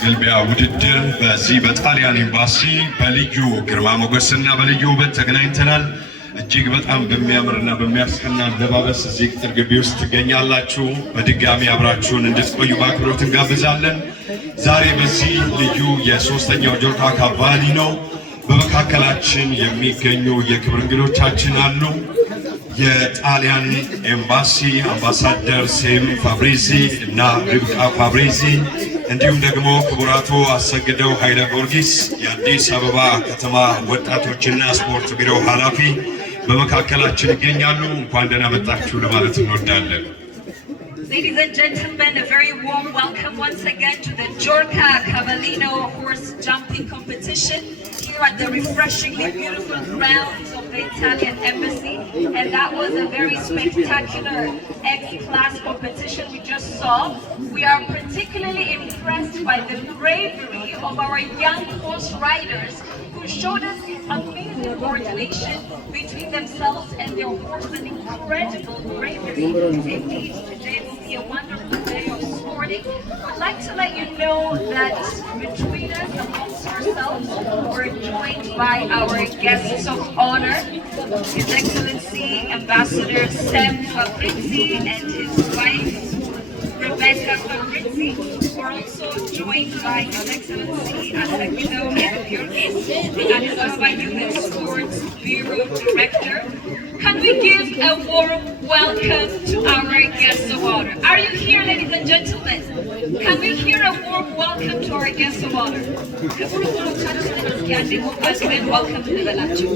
ግልቢያ ውድድር በዚህ በጣሊያን ኤምባሲ በልዩ ግርማ ሞገስና በልዩ ውበት ተገናኝተናል። እጅግ በጣም በሚያምርና በሚያስቀና አለባበስ እዚህ ቅጥር ግቢ ውስጥ ትገኛላችሁ። በድጋሚ አብራችሁን እንድትቆዩ በአክብሮት እንጋብዛለን። ዛሬ በዚህ ልዩ የሶስተኛው ጆርካ ካቫሊኖ በመካከላችን የሚገኙ የክብር እንግዶቻችን አሉ። የጣሊያን ኤምባሲ አምባሳደር ሴም ፋብሪዚ እና ሪብቃ ፋብሪዚ እንዲሁም ደግሞ ክቡራቱ አሰግደው ኃይለ ጊዮርጊስ የአዲስ አበባ ከተማ ወጣቶችና ስፖርት ቢሮ ኃላፊ በመካከላችን ይገኛሉ። እንኳን ደህና መጣችሁ ለማለት እንወዳለን። Ladies and gentlemen, a very warm welcome once again to the Giorca Cavallino horse jumping competition here at the refreshingly beautiful grounds of the Italian Embassy. And that was a very spectacular X-class competition we just saw. We are particularly impressed by the bravery of our young horse riders who showed us amazing coordination between themselves and their horse, an incredible bravery. Indeed, today will be a wonderful day of sporting. I'd like to let you know that between us, amongst ourselves, we're joined by our guests of honor, His Excellency Ambassador Sam Fabrizi and his wife, Rebecca Fabrizi. We're also joined by His Excellency Asagino Giorgis, the Addis Ababa Youth Sports Bureau Director. Can we give a warm welcome to our guests of honor? Are you here, ladies and gentlemen? Can we hear a warm welcome to our guests of honor? Welcome to the Velacho.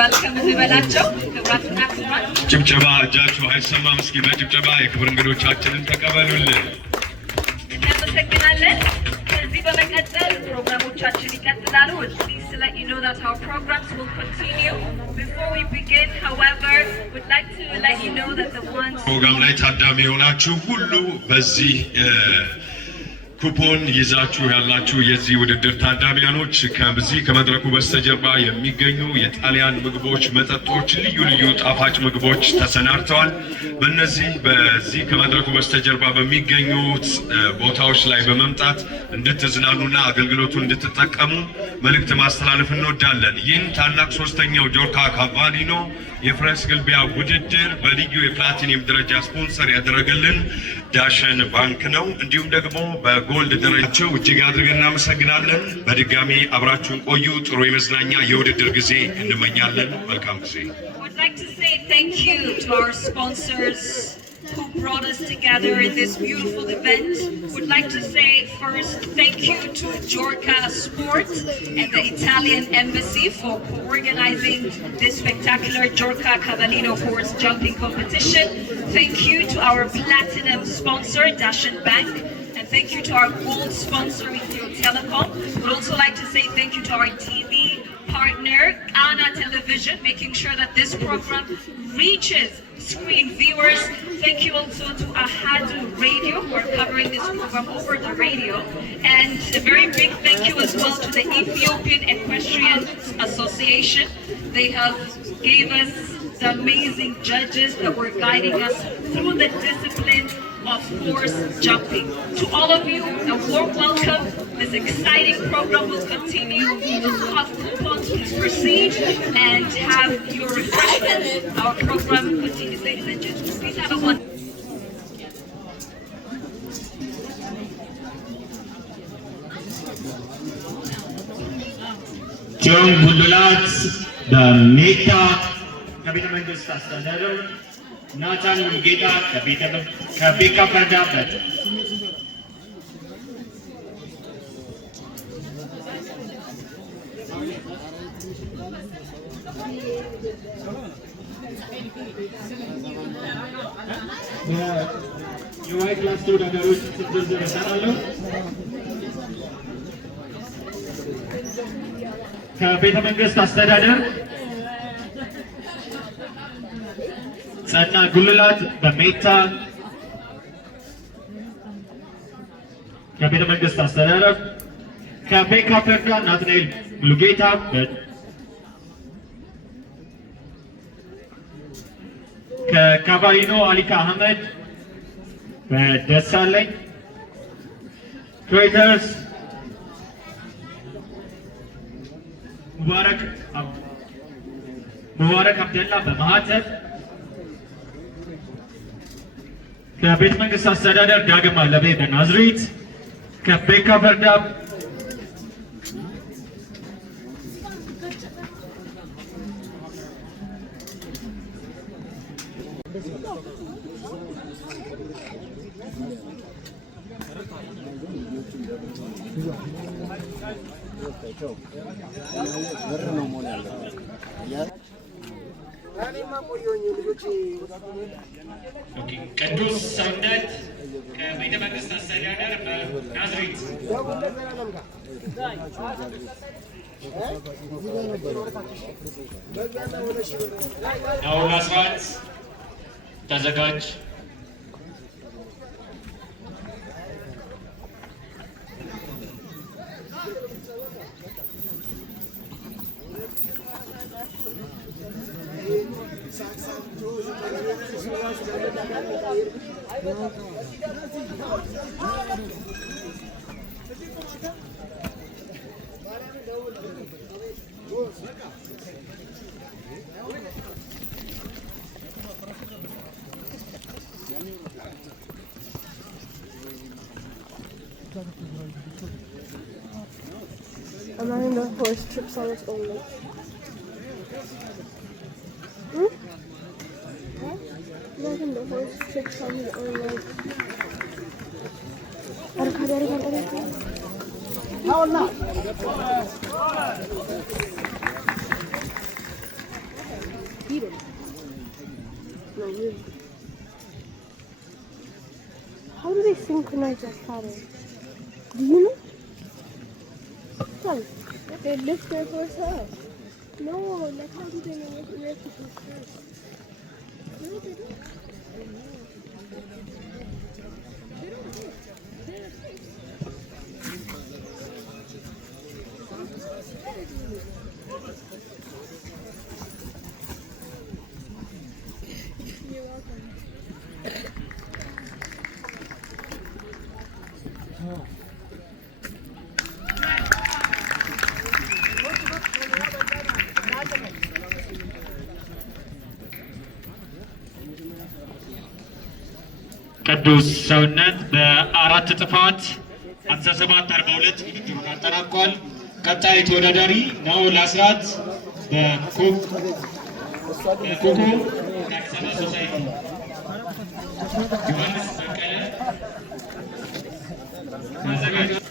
Welcome to the Velacho. ጭብጨባ እጃችሁ አይሰማም። እስኪ በጭብጨባ የክብር እንግዶቻችንን ተቀበሉልን። እናመሰግናለን። ከዚህ በመቀጠል ፕሮግራሞቻችን ይቀጥላሉ። Please let you know that our programs will continue. Before we begin, however, we'd like to let you know that the ones ፕሮግራም ላይ ታዳሚ የሆናችሁ ሁሉ በዚህ ኩፖን ይዛችሁ ያላችሁ የዚህ ውድድር ታዳሚያኖች ከዚህ ከመድረኩ በስተጀርባ የሚገኙ የጣሊያን ምግቦች፣ መጠጦች፣ ልዩ ልዩ ጣፋጭ ምግቦች ተሰናድተዋል። በዚህ ከመድረኩ በስተጀርባ በሚገኙት ቦታዎች ላይ በመምጣት እንድትዝናኑና አገልግሎቱን እንድትጠቀሙ መልእክት ማስተላለፍ እንወዳለን። ይህን ታላቅ ሶስተኛው ጆርካ ካቫሊኖ የፈረስ ግልቢያ ውድድር በልዩ የፕላቲኒየም ደረጃ ስፖንሰር ያደረገልን ዳሸን ባንክ ነው። እንዲሁም ደግሞ በጎልድ ደረጃቸው እጅግ አድርገን እናመሰግናለን። በድጋሚ አብራችሁን ቆዩ። ጥሩ የመዝናኛ የውድድር ጊዜ እንመኛለን። መልካም ጊዜ። I'd like to say thank you to our sponsors who brought us together in this beautiful event. Would like to say first thank you to Giorca Sport and the Italian Embassy for organizing this spectacular Giorca Cavallino horse jumping competition. Thank you to our platinum sponsor, Dashen Bank. And thank you to our gold sponsor, Ethio Telecom. We'd also like to say thank you to our TV partner, Ana Television, making sure that this program reaches screen viewers. Thank you also to Ahadu Radio who are covering this program over the radio. And a very big thank you as well to the Ethiopian Equestrian Association. They have gave us the amazing judges that were guiding us through the discipline of horse jumping. To all of you, a warm welcome. This exciting program will continue. Have coupons, please proceed and have your refreshment. Our program continues, ladies and gentlemen. Please have a wonderful. John Budulat, the Meta Kabita Mangus Astadaro, Nathan Mugita, Kabika Padapat. UI class 2 Dagarus Saralo. ከቤተ መንግስት አስተዳደር ጸና ጉልላት በሜታ ከቤተ መንግስት አስተዳደር ከቤካ ፈርዳ ናትናኤል ሙሉጌታ ከካባሊኖ አሊካ አህመድ በደሳለኝ ክሬተርስ ሙባረክ አብደላ በማህተብ ከቤተ መንግስት አስተዳደር ዳግም አለቤ በናዝሬት ከቤካ ፈርዳ ቅዱስ ሰውነት ከቤተ መንግስት አስተዳደር በናዝሬት አሁን አስራት ተዘጋጅ። Imagine the horse trips on its own leg. Imagine the horse trips on his own leg. How not? Beat him. No, really. How do they synchronize that pattern? Do you know? They lift their horse up. No, like how do they know what they have to do first? No, they don't. You're welcome. ቅዱስ ሰውነት በአራት ጥፋት 57-42 ውድድሩን አጠናቋል። ቀጣይ ተወዳዳሪ ናኦል አስራት በኮኮ አዲስ አበባ ሶሳይቲ ዮሐንስ በቀለ ማዘጋጀት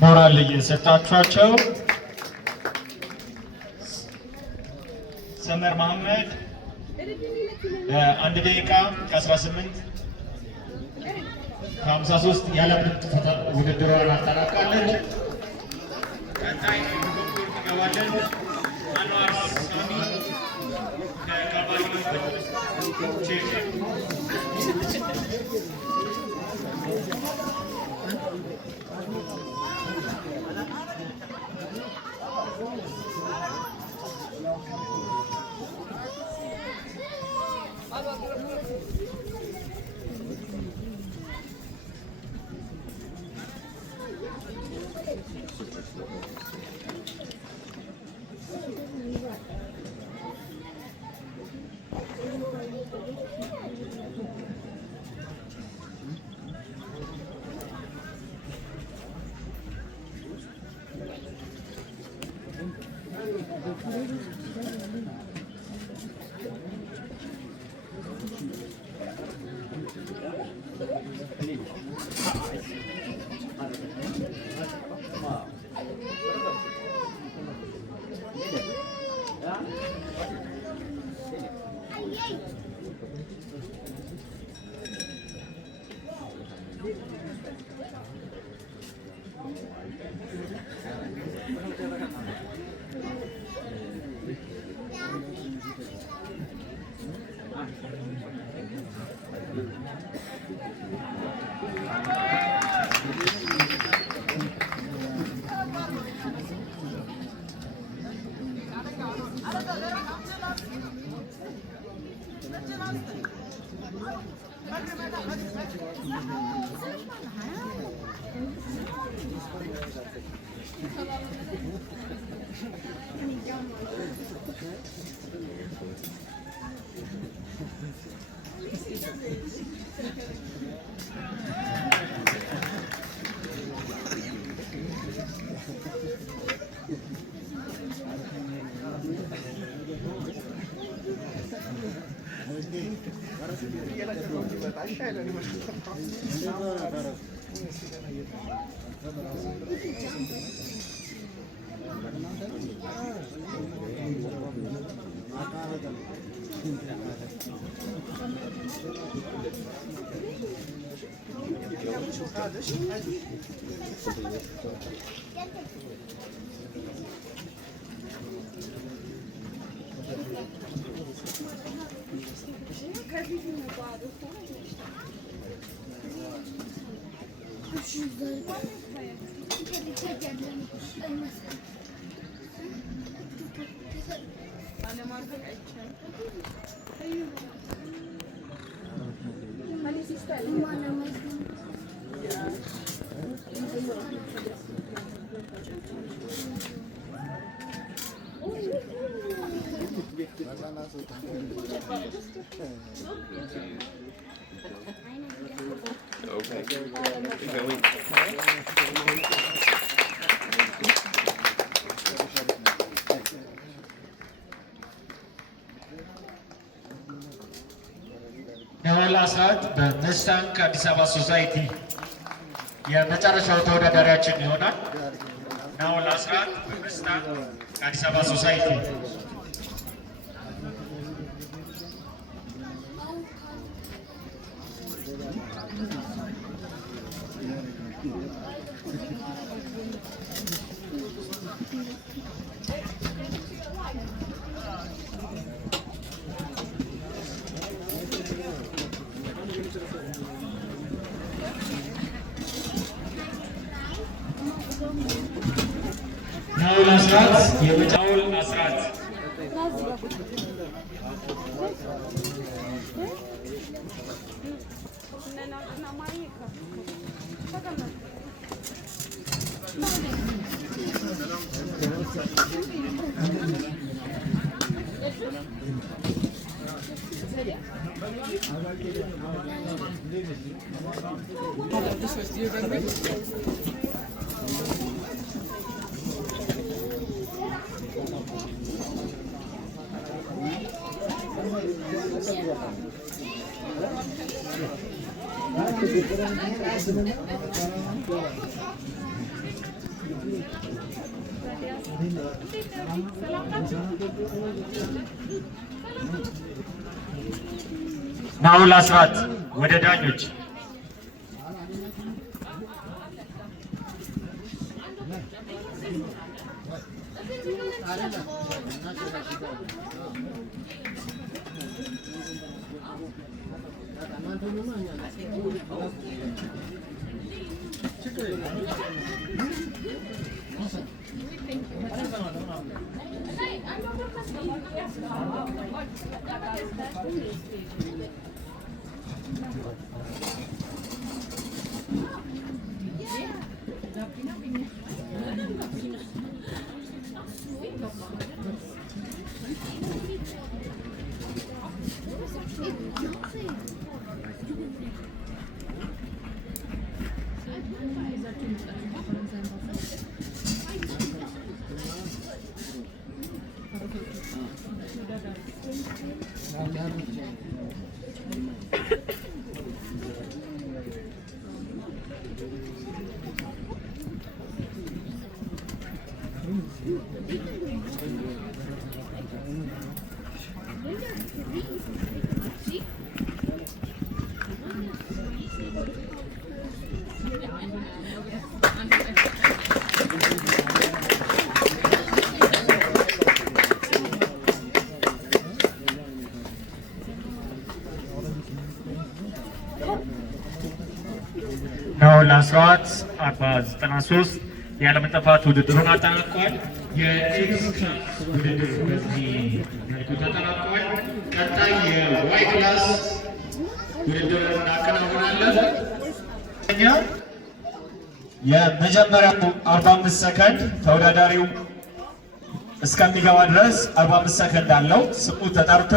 ሞራል እየሰጣችኋቸው ሰመር መሐመድ በ1 ደቂቃ ከ18 ከ53 ያለምንም ጥፋት ውድድሯን አጠናቃለች። ቀጣይ እንገባለን። አንዋር ሳሚ ከካባሪ ቼክ ነዋል አስራት በመስታንክ አዲስ አበባ ሶሳይቲ የመጨረሻው ተወዳዳሪያችን ይሆናል። ነዋል አስራት በመስታንክ አዲስ አበባ ሶሳይቲ ናውል አስራት የመጫውል አስራት Na ናውል አስራት ወደ ዳኞች ናውል አስራት 493 ያለመጠፋት ውድድሩን አጠናቋል። የኤክስ ውድድር በዚህ መልኩ ተጠናቋል። ቀጣይ የዋይ ክላስ ውድድር እናከናውናለን። የመጀመሪያው 45 ሰከንድ ተወዳዳሪው እስከሚገባ ድረስ 45 ሰከንድ አለው። ስሙ ተጠርቶ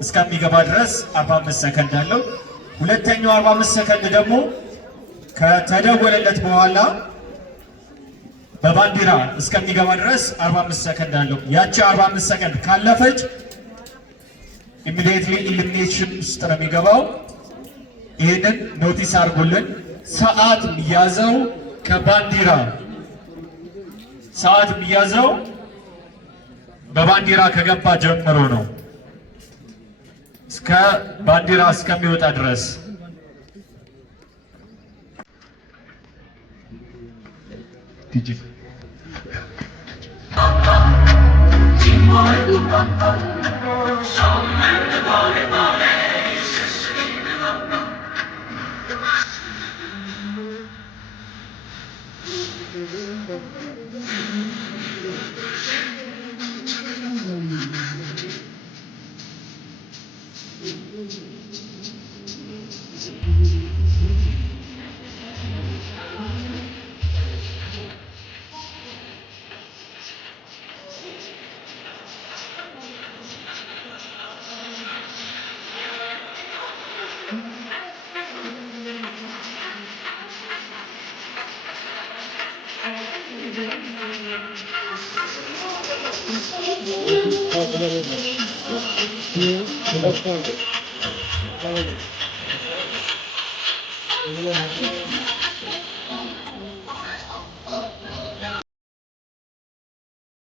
እስከሚገባ ድረስ 45 ሰከንድ አለው። ሁለተኛው 45 ሰከንድ ደግሞ ከተደወለለት በኋላ በባንዲራ እስከሚገባ ድረስ 45 ሰከንድ አለው። ያቺ 45 ሰከንድ ካለፈች ኢሚዲየትሊ ኢሊሚኔሽን ውስጥ ነው የሚገባው። ይህንን ኖቲስ አድርጉልን። ሰዓት የሚያዘው ከባንዲራ ሰዓት የሚያዘው በባንዲራ ከገባ ጀምሮ ነው እስከ ባንዲራ እስከሚወጣ ድረስ። Thank you.